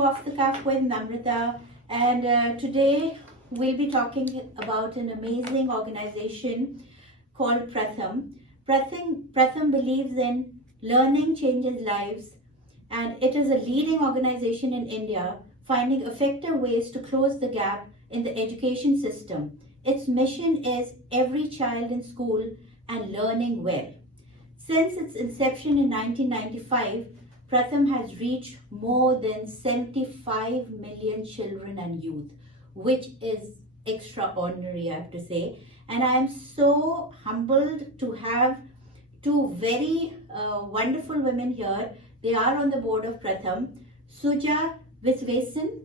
to Off the Cuff with Namrita, and today we'll be talking about an amazing organization called Pratham. Pratham believes in learning changes lives, and it is a leading organization in India finding effective ways to close the gap in the education system. Its mission is every child in school and learning well. Since its inception in 1995, Pratham has reached more than 75 million children and youth, which is extraordinary, I have to say. And I am so humbled to have two very wonderful women here. They are on the board of Pratham. Suja Visvesan.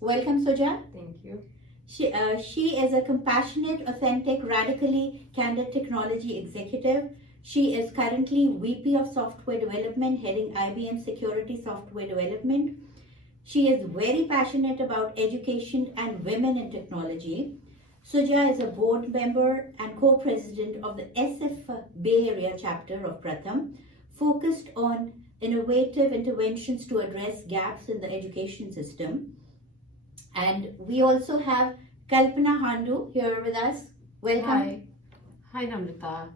Welcome, Suja. Thank you. She is a compassionate, authentic, radically candid technology executive. She is currently VP of Software Development, heading IBM Security Software Development. She is very passionate about education and women in technology. Suja is a board member and co-president of the SF Bay Area chapter of Pratham, focused on innovative interventions to address gaps in the education system. And we also have Kalpana here with us. Welcome. Hi Namrita.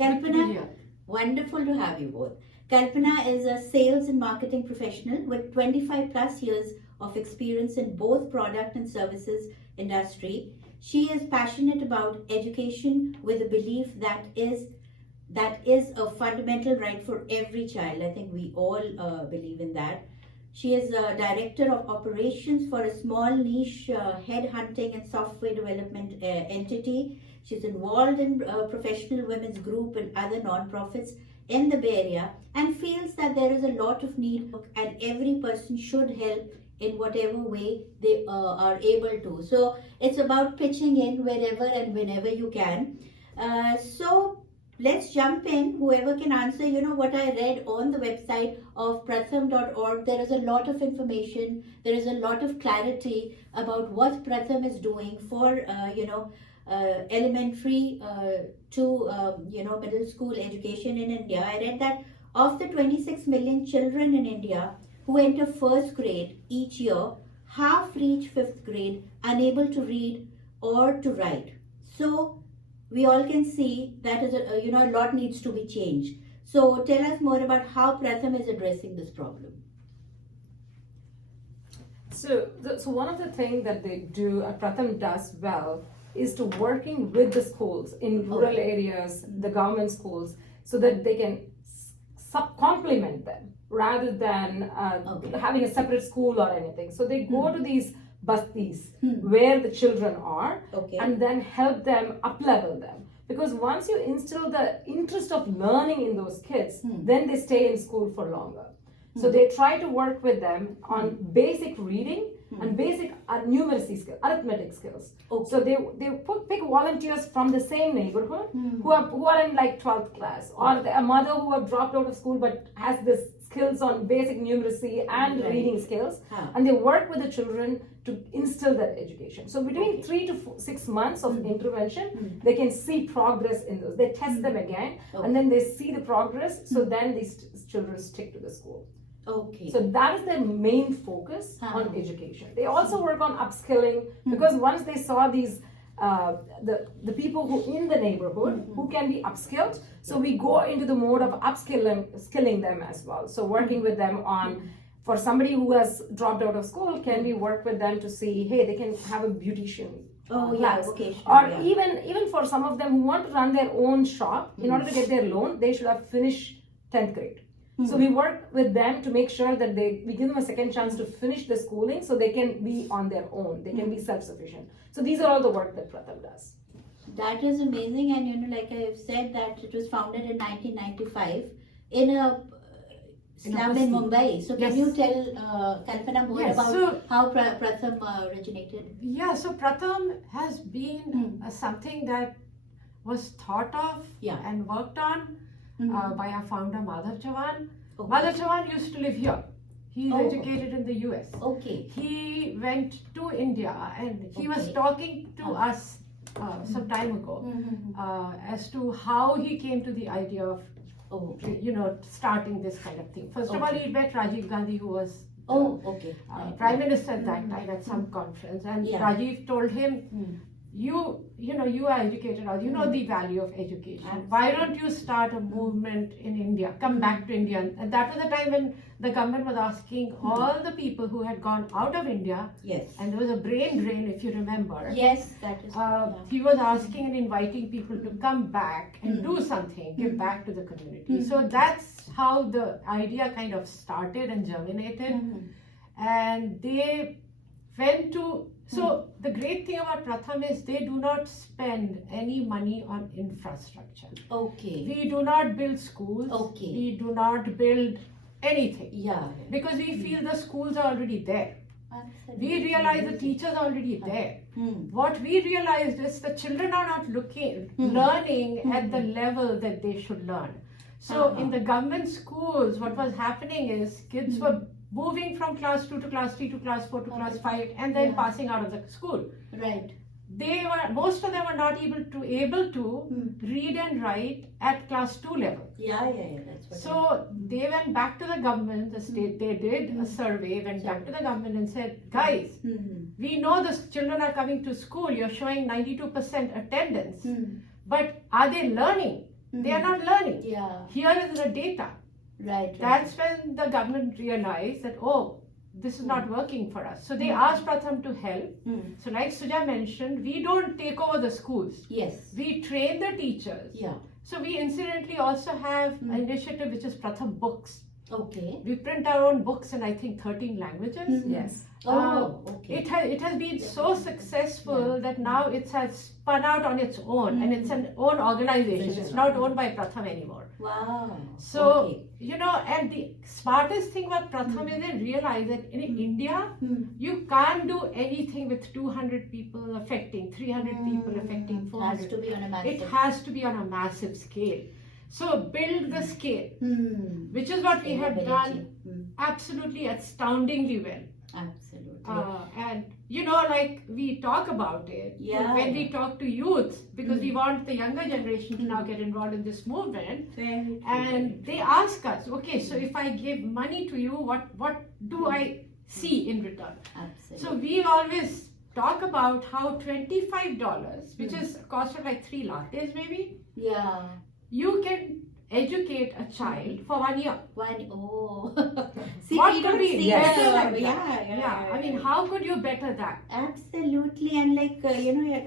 Kalpana, wonderful to have you both. Kalpana is a sales and marketing professional with 25 plus years of experience in both product and services industry. She is passionate about education with a belief that is a fundamental right for every child. I think we all believe in that. She is a director of operations for a small niche headhunting and software development entity. She's involved in professional women's group and other non-profits in the Bay Area, and feels that there is a lot of need and every person should help in whatever way they are able to. So it's about pitching in wherever and whenever you can. So let's jump in. Whoever can answer, what I read on the website of pratham.org, there is a lot of information. There is a lot of clarity about what Pratham is doing for, elementary to, middle school education in India. I read that of the 26 million children in India who enter first grade each year, half reach fifth grade unable to read or to write. So we all can see that is a lot needs to be changed. So tell us more about how Pratham is addressing this problem. So one of the things that they do, Pratham does well, is to working with the schools in rural areas, the government schools, so that they can complement them rather than having a separate school or anything. So they go to these bastis where the children are and then help them up-level them. Because once you instill the interest of learning in those kids, then they stay in school for longer. So they try to work with them on basic reading and basic numeracy skills, arithmetic skills. So they pick volunteers from the same neighborhood who are in like 12th class, or a mother who have dropped out of school but has this skills on basic numeracy and reading skills, and they work with the children to instill that education. So between 3 to 6 months of intervention, they can see progress in those. They test them again, and then they see the progress. So then these children stick to the school. So that is their main focus on education. They also work on upskilling, because once they saw these the people who in the neighborhood who can be upskilled, so we go into the mode of skilling them as well. So working with them on, for somebody who has dropped out of school, can we work with them to see, hey, they can have a beautician class, or even for some of them who want to run their own shop, in order to get their loan, they should have finished 10th grade. So we work with them to make sure that we give them a second chance to finish the schooling, so they can be on their own, they can be self-sufficient. So these are all the work that Pratham does. That is amazing, and like I've said, that it was founded in 1995 in a slum in Mumbai. So can you tell Kalpana more about how Pratham originated? Yeah, so Pratham has been something that was thought of and worked on by our founder Madhav Chavan. Madhav Chavan used to live here. He's educated in the US. He went to India, and he was talking to us some time ago as to how he came to the idea of starting this kind of thing. First of all, he met Rajiv Gandhi, who was Oh, okay. Prime Minister at that time at some conference, and Rajiv told him, you are educated, or you know the value of education. Absolutely. Why don't you start a movement in India? Come back to India. And that was the time when the government was asking all the people who had gone out of India. Yes. And there was a brain drain, if you remember. Yes, that is. He was asking and inviting people to come back and do something, give back to the community. So that's how the idea kind of started and germinated. And they went to. So the great thing about Pratham is they do not spend any money on infrastructure. Okay. We do not build schools. Okay. We do not build anything. Yeah. Because we feel the schools are already there. Absolutely. We realize the teachers are already there. What we realized is the children are not learning at the level that they should learn. So in the government schools, what was happening is kids were moving from class 2 to class 3 to class 4 to class 5 and then passing out of the school. Right. Most of them were not able to read and write at class 2 level. Yeah, that's what. So they went back to the government, the state, they did a survey, went back to the government and said, guys, we know the children are coming to school, you're showing 92% attendance, but are they learning? They are not learning. Yeah. Here is the data. Right. That's when the government realized that, this is not working for us. So they asked Pratham to help. So like Suja mentioned, we don't take over the schools. Yes. We train the teachers. Yeah. So we incidentally also have an initiative which is Pratham Books. Okay. We print our own books in I think 13 languages. Yes. Okay. It has been so successful that now it has spun out on its own and it's an own organization. It's not owned by Pratham anymore. Wow. So, and the smartest thing about Pratham is they realize that in India, you can't do anything with 200 people affecting, 300 people affecting 400. It has to be on a massive. It has to be on a massive scale. So build the scale, which is what we have done absolutely astoundingly well. Absolutely. And like we talk about it when we talk to youth, because we want the younger generation to now get involved in this movement. And they ask us, okay, so if I give money to you, what do I see in return? Absolutely. So we always talk about how $25, which is a cost of like 3 lattes maybe, you can educate a child for 1 year. See, what we could don't be see better that. than that? I mean, how could you better that? Absolutely. And like,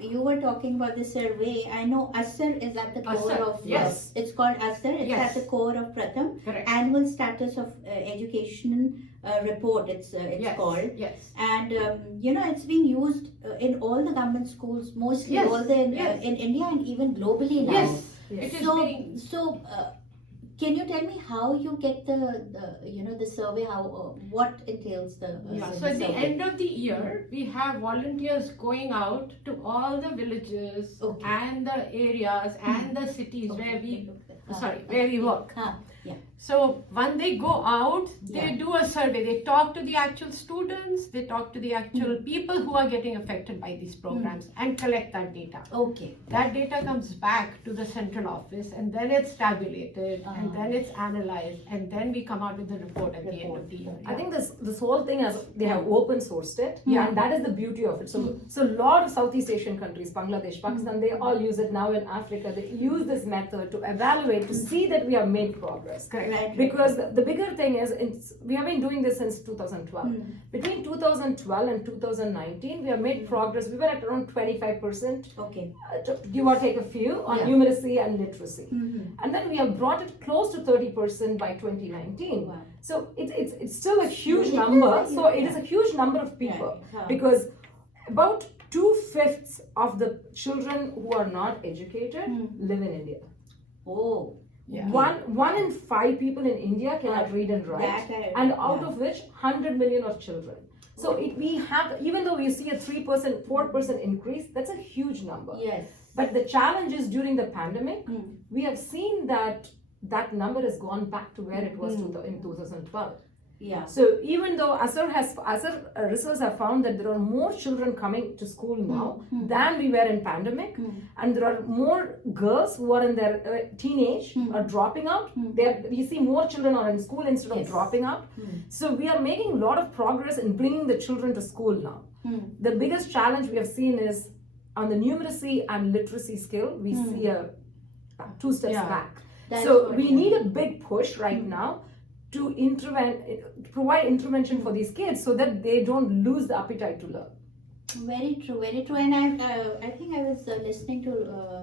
you were talking about the survey. I know Asar is at the core of, yes. It's called Asar. It's at the core of Pratham. Correct. Annual Status of Education Report, it's called. Yes. And, it's being used in all the government schools, mostly all in India and even globally now. Yes. It is being... So, can you tell me how you get the survey? What entails the So at the end of the year, we have volunteers going out to all the villages and the areas and the cities where we work. So when they go out, they do a survey. They talk to the actual students. They talk to the actual people who are getting affected by these programs and collect that data. Okay. That data comes back to the central office and then it's tabulated and then it's analyzed and then we come out with the report at the end of the year. I think this whole thing they have open sourced it, and that is the beauty of it. So a lot of Southeast Asian countries, Bangladesh, Pakistan, they all use it now. In Africa, they use this method to evaluate, to see that we have made progress. Correct. Because the bigger thing is, we have been doing this since 2012. Between 2012 and 2019, we have made progress. We were at around 25%, give or take a few, on numeracy and literacy. And then we have brought it close to 30% by 2019. Wow. So it's still a huge number. So it is a huge number of people, because about 2/5 of the children who are not educated live in India. Oh. Yeah. One in 5 people in India cannot read and write, and out of which 100 million are children. So we have, even though we see a 3%, 4% increase, that's a huge number. Yes. But the challenge is during the pandemic, we have seen that number has gone back to where it was in 2012. Yeah. So even though ASER results have found that there are more children coming to school now than we were in pandemic, and there are more girls who are in their teenage are dropping out. We see more children are in school instead of dropping out. So we are making a lot of progress in bringing the children to school now. The biggest challenge we have seen is on the numeracy and literacy skill, we see a 2 steps back. So we need a big push right now to provide intervention for these kids so that they don't lose the appetite to learn. Very true, very true. And I think I was listening to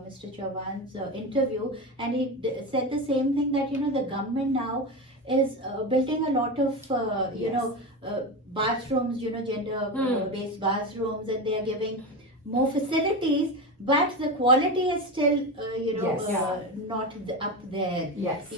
Mr. Chauhan's interview, and he said the same thing, that the government now is building a lot of bathrooms, gender based bathrooms, and they are giving more facilities, but the quality is still not up there. Yes.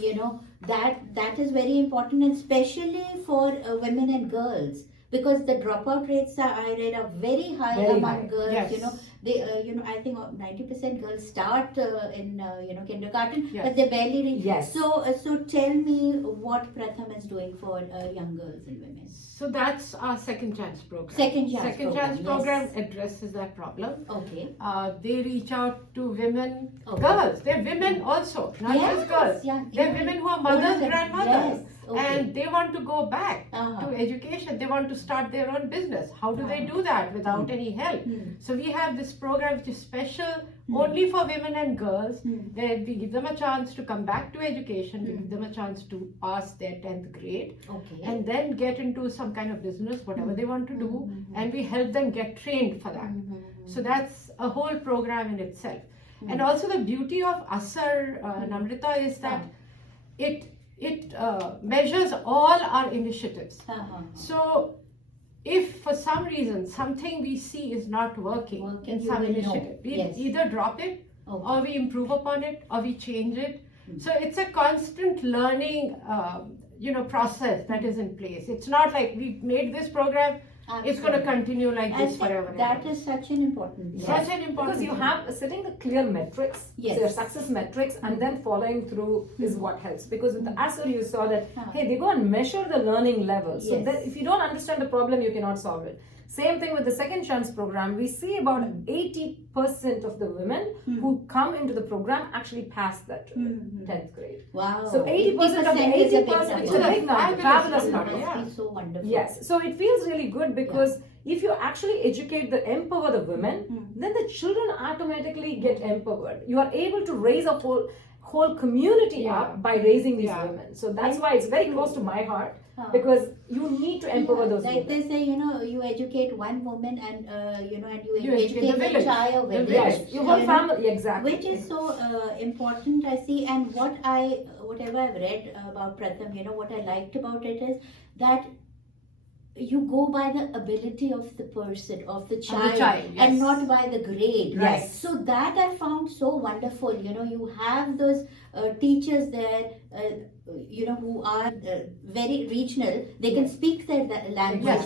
That is very important, and especially for women and girls, because the dropout rates I read are very high among girls. Yes. They I think 90% girls start in kindergarten, but they barely reach. Yes. So tell me what Pratham is doing for young girls and women. So that's our Second Chance program. Second Chance program addresses that problem. Okay. They reach out to women, girls. They're women also, not just girls. Yeah, They're women who are mothers, grandmothers. Yes. Okay. And they want to go back to education. They want to start their own business. How do they do that without any help? So we have this program which is special only for women and girls, where we give them a chance to come back to education. We give them a chance to pass their 10th grade and then get into some kind of business, whatever they want to do, and we help them get trained for that. So that's a whole program in itself. And also the beauty of ASER, Namrita, is that it measures all our initiatives. So if for some reason something we see is not working in some initiative, we either drop it or we improve upon it or we change it. So it's a constant learning process that is in place. It's not like we made this program, it's going to continue like this forever. That is such an important thing. Such an important Because you have setting the clear metrics, so your success metrics, and then following through is what helps. Because with the ASER you saw that, hey, they go and measure the learning level. So that if you don't understand the problem, you cannot solve it. Same thing with the Second Chance program. We see about 80% of the women who come into the program actually pass that 10th grade. Wow. So 80% of the 80%, it's a big number, fabulous number. It's so wonderful. Yes. So it feels really good because if you actually empower the women, then the children automatically get empowered. You are able to raise a whole community up by raising these women. So that's why it's very close to my heart. Because you need to empower those women. Like they say, you educate one woman and you educate the entire village. Yes, your whole family, exactly. Which is so important, I see. And whatever I've read about Pratham, what I liked about it is that you go by the ability of the person, of the child, and not by the grade. Right. So that I found so wonderful. You have those teachers there, who are very regional. They can speak their language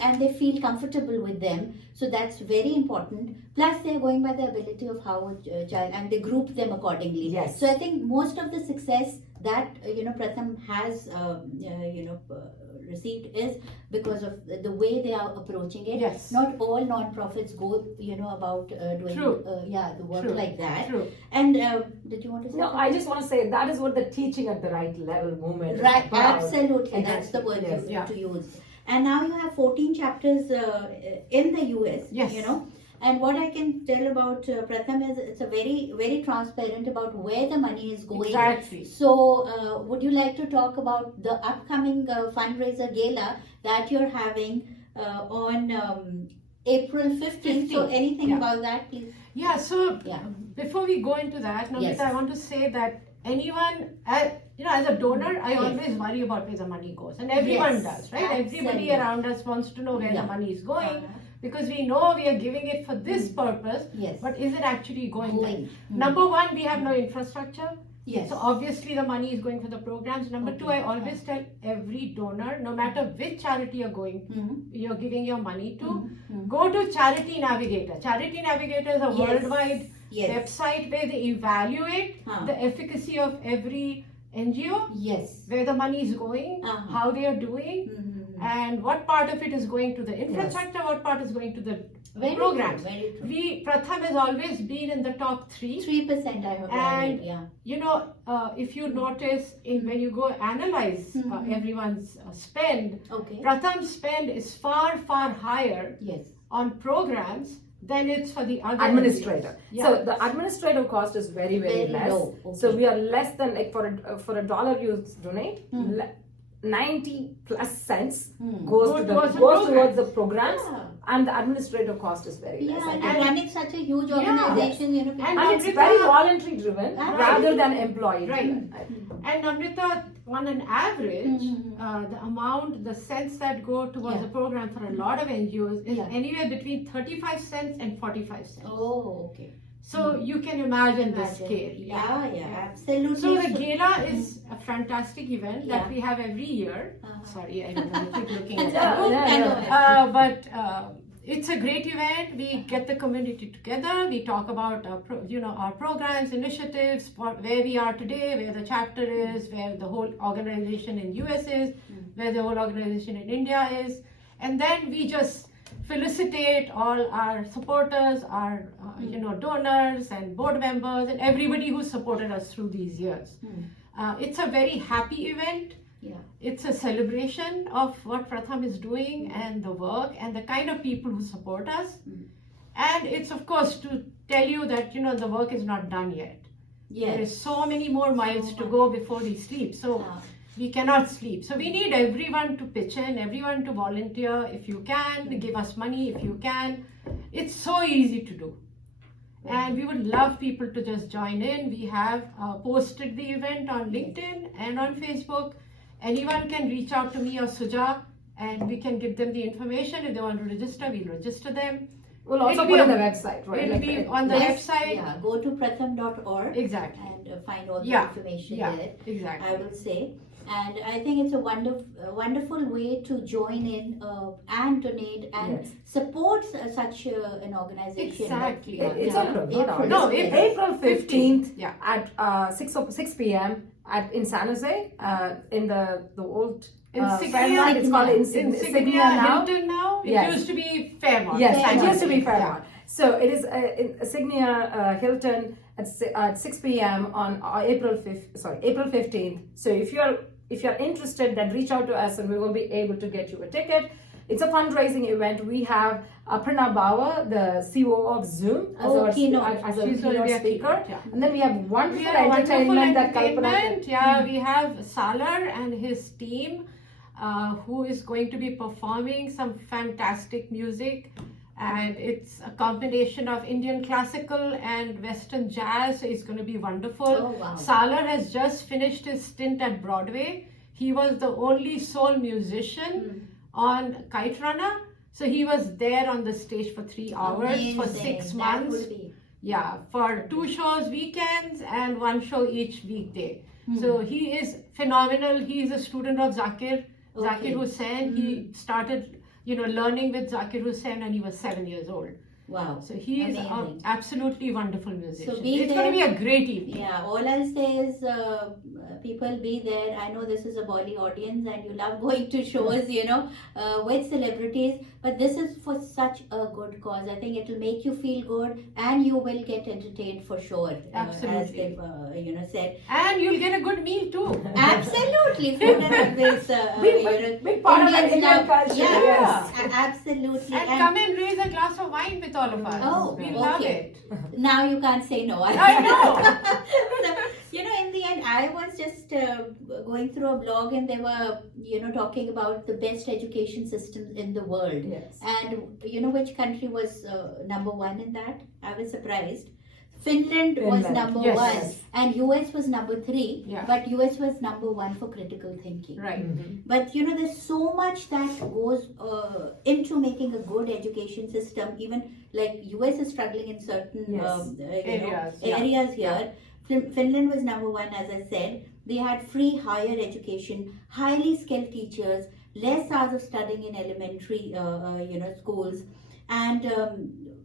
and they feel comfortable with them. So that's very important. Plus, they're going by the ability of how a child, and they group them accordingly. Yes. So I think most of the success that Pratham has received is because of the way they are approaching it. Yes. Not all non-profits go about doing the work like that. True. And did you want to say No, I just want to say that is what the teaching at the right level movement right, is about. absolutely. That's the word to use. And now you have 14 chapters in the US. Yes. And what I can tell about Pratham is it's a very, very transparent about where the money is going. Exactly. So, would you like to talk about the upcoming fundraiser gala that you're having on April 15th? So, anything about that, please? Yeah, so before we go into that, Namrita, I want to say that anyone, as a donor, I always worry about where the money goes. And everyone does, right? Absolutely. Everybody around us wants to know where the money is going. Because we know we are giving it for this purpose, but is it actually going there? Number one, we have no infrastructure. So obviously the money is going for the programs. Number two, I always tell every donor, no matter which charity you're giving your money to, go to Charity Navigator. Charity Navigator is a worldwide website where they evaluate the efficacy of every NGO, Yes. where the money is going, how they are doing, and what part of it is going to the infrastructure, what part is going to the programs. Very true. Pratham has always been in the top 3. 3% I have And, read, yeah. you know, if you notice when you go analyze everyone's spend, Okay. Pratham's spend is far, far higher Yes. on programs than it's for the other Administrator. Yeah. So the administrative cost is very, very less. low. Okay. So we are less than, like, for a $1 you donate, 90 plus cents goes towards the programs, and the administrative cost is very less. Yeah, and running such a huge organization, you know, And it's very voluntary driven Right. rather than employee Right. driven. And Namrita, on an average, the cents that go towards the program for a lot of NGOs is anywhere between 35 cents and 45 cents. Oh, okay. So you can imagine the scale. Yeah, absolutely. So the gala is a fantastic event that we have every year. Sorry, I don't know, I keep looking at that. But it's a great event. We get the community together. We talk about our programs, initiatives, where we are today, where the chapter is, where the whole organization in US is, where the whole organization in India is, and then we just felicitate all our supporters, our donors and board members, and everybody who supported us through these years. It's a very happy event. Yeah. It's a celebration of what Pratham is doing and the work and the kind of people who support us. And it's, of course, to tell you that, the work is not done yet. Yes. There is so many more miles to go before we sleep. So we cannot sleep. So we need everyone to pitch in, everyone to volunteer if you can, give us money if you can. It's so easy to do. And we would love people to just join in. We have posted the event on LinkedIn and on Facebook. Anyone can reach out to me or Suja, and we can give them the information. If they want to register, we'll register them. We'll also put on the website, right? It'll be on the website. Yeah, go to pratham.org. Exactly. And find all the information there. Exactly. I will say. And I think it's a wonderful way to join in and donate and support such an organization. Exactly. It's April. No, April 15th Yeah. at 6 p.m. in San Jose, in the old Insignia. Fairmont. It's called Insignia now. Hilton now. It Yes. used to be Fairmont. Yes, San it used to Jose. be Fairmont. So it is in Insignia Hilton at 6 p.m. on April 15th. So if you're interested, then reach out to us and we will be able to get you a ticket. It's a fundraising event. We have Pranav Bawa, the CEO of Zoom, as our keynote speaker. Yeah. And then we have wonderful We have entertainment that wonderful Kalpana. entertainment. Yeah, we have Salar and his team who is going to be performing some fantastic music. And it's a combination of Indian classical and Western jazz. So it's going to be wonderful. Oh, wow. Salar has just finished his stint at Broadway. He was the only sole musician on Kite Runner. So he was there on the stage for 3 hours for 6 months. Yeah, for 2 shows weekends and 1 show each weekday. So he is phenomenal. He is a student of Zakir Hussain. He started learning with Zakir Hussain when he was 7 years old. Wow. So he is an absolutely wonderful musician. So it's going to be a great evening. Yeah, all I'll say is people be there. I know this is a Bolly audience and you love going to shows, with celebrities. But this is for such a good cause. I think it'll make you feel good and you will get entertained for sure. Absolutely. As they've, said. And you'll get a good meal too. Absolutely. Food and always, big part of Indian culture. Yeah, Yes. Absolutely. And come and raise a glass of wine with all of us. Oh, we love okay. it. Now you can't say no. I know. So, in the end, I was just going through a blog and they were, talking about the best education systems in the world. Yes. And which country was number 1 in that? I was surprised. Finland was number 1 Yes. and US was number 3, Yeah. but US was number 1 for critical thinking. Right. But there's so much that goes into making a good education system. Even like US is struggling in certain areas here. Finland was number 1, as I said. They had free higher education, highly skilled teachers, less hours of studying in elementary schools, and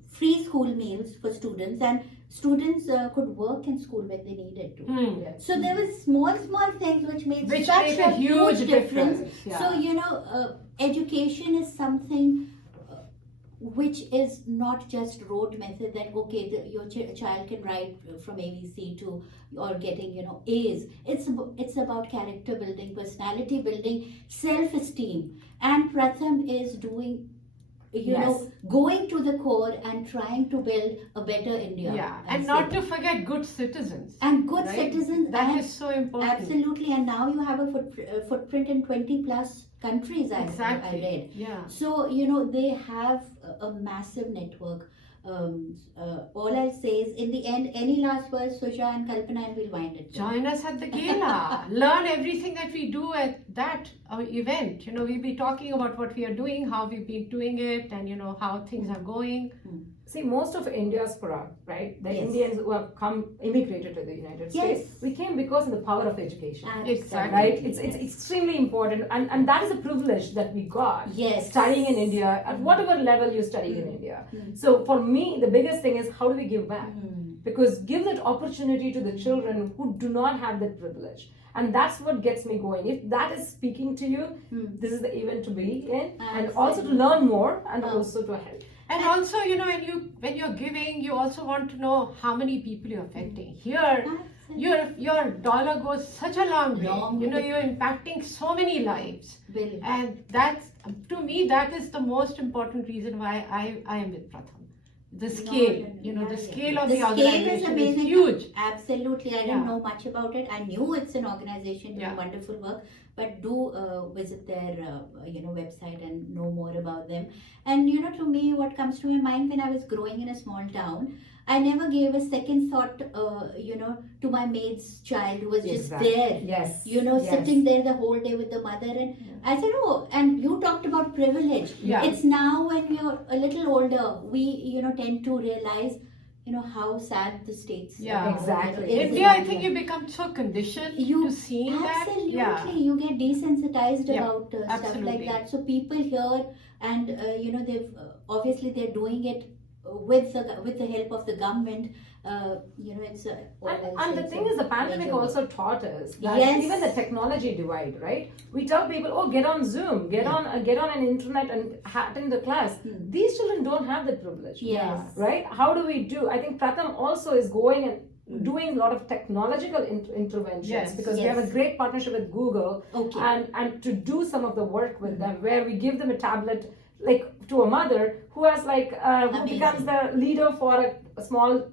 free school meals for students. And students could work in school when they needed to. Yes. So there were small things which made Which such made a a huge difference. difference, So education is something which is not just rote method that okay your child can write from ABC to or getting A's. It's about character building, personality building, self-esteem, and Pratham is doing going to the core and trying to build a better India. Yeah, and not to forget good citizens. And good right? citizens. That is so important. Absolutely, and now you have a footprint in 20 plus countries. I read. Yeah. So they have a massive network. All I'll say is, in the end, any last words, Suja and Kalpana, and we'll wind it. Join us at the gala. Learn everything that we do at that event. We'll be talking about what we are doing, how we've been doing it, and how things are going. See, most of India's product, right? The Yes. Indians who have immigrated to the United States, Yes. we came because of the power of education. Exactly. Right? It's extremely important, and that is a privilege that we got. Yes. Studying in India, at whatever level you study in India. So for me, the biggest thing is how do we give back? Because give that opportunity to the children who do not have that privilege. And that's what gets me going. If that is speaking to you, this is the event to be in, and also to learn more, and also to help. And also, when you're giving, you also want to know how many people you're affecting. Here, your dollar goes such a long way. You're impacting so many lives. Brilliant. And that's, to me, that is the most important reason why I am with Pratham. The scale, the scale of the organization is huge. Absolutely. I didn't know much about it. I knew it's an organization doing wonderful work, but do visit their website and know more about them. And to me, what comes to my mind when I was growing in a small town, I never gave a second thought, to my maid's child who was just there. Yes. Sitting there the whole day with the mother. And I said, oh, and you talked about privilege. Yeah. It's now when we're a little older, we, tend to realize, how sad the states Yeah, exactly. India, I think you become so conditioned to seeing that. Absolutely. You get desensitized about stuff absolutely. like that. So people here, and, they've obviously they're doing it with the help of the government. It's and the thing is, the pandemic also taught us that even the technology divide, right? We tell people, oh, get on Zoom, get on an internet and attend the class. These children don't have that privilege. Yes. Right? How do we do? I think Pratham also is going and doing a lot of technological interventions because we have a great partnership with Google and to do some of the work with them, where we give them a tablet like to a mother who has who becomes the leader for a small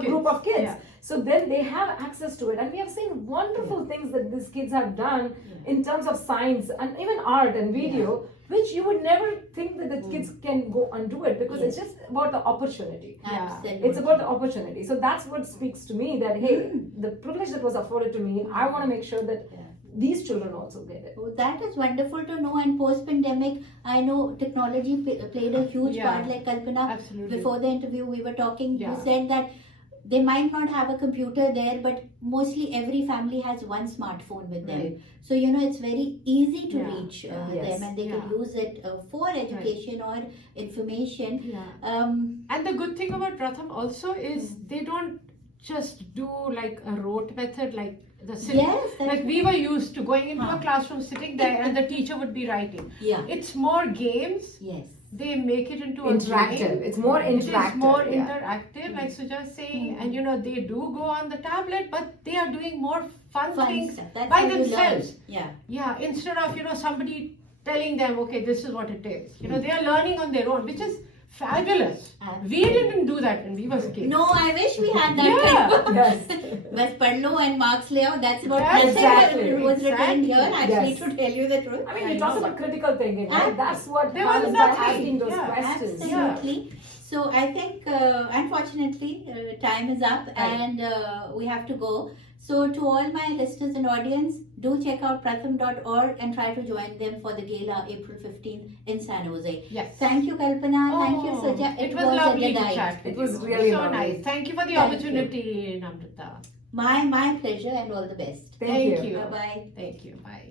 group of kids. So then they have access to it, and we have seen wonderful things that these kids have done in terms of science and even art and video, which you would never think that the kids can go and do it, because it's just about the opportunity. Absolutely. It's about the opportunity. So that's what speaks to me, that hey, the privilege that was afforded to me, I want to make sure that these children also get it. Oh, that is wonderful to know. And post-pandemic, I know technology played a huge part. Like Kalpana, Absolutely. Before the interview we were talking, you said that they might not have a computer there, but mostly every family has one smartphone with them. So, it's very easy to reach them, and they can use it for education or information. And the good thing about Pratham also is they don't just do like a rote method, like the sitting. Like we were used to going into a classroom, sitting there, and the teacher would be writing. It's more games. They make it into interactive. A game. It's more interactive. It's more interactive, like Suja is saying, and they do go on the tablet, but they are doing more fun things by themselves. Instead of somebody telling them, okay, this is what it is. They are learning on their own, which is fabulous. We didn't do that when we were kids. No, I wish we had that. Bas padlo and marks lay out. That's about nothing was written here, actually, to tell you the truth. I mean, you talk about critical thinking, right? That's what there was by asking those questions. Absolutely. So I think, unfortunately, time is up and we have to go. So to all my listeners and audience, do check out pratham.org and try to join them for the gala April 15th in San Jose. Thank you, Kalpana. Thank you, Suja. It was lovely to chat. It was really so nice. Thank you for the opportunity, Namrita. My pleasure, and all the best. Thank you. Bye-bye. Thank you. Bye.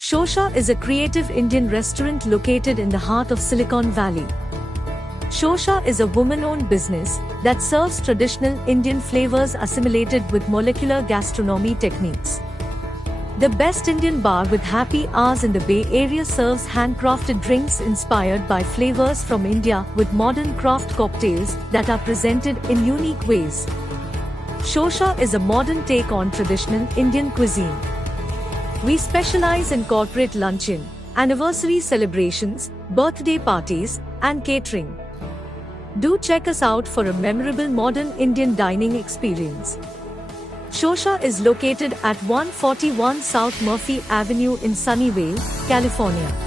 Shosha is a creative Indian restaurant located in the heart of Silicon Valley. Shosha is a woman-owned business that serves traditional Indian flavors assimilated with molecular gastronomy techniques. The best Indian bar with happy hours in the Bay Area serves handcrafted drinks inspired by flavors from India with modern craft cocktails that are presented in unique ways. Shosha is a modern take on traditional Indian cuisine. We specialize in corporate luncheon, anniversary celebrations, birthday parties, and catering. Do check us out for a memorable modern Indian dining experience. Shosha is located at 141 South Murphy Avenue in Sunnyvale, California.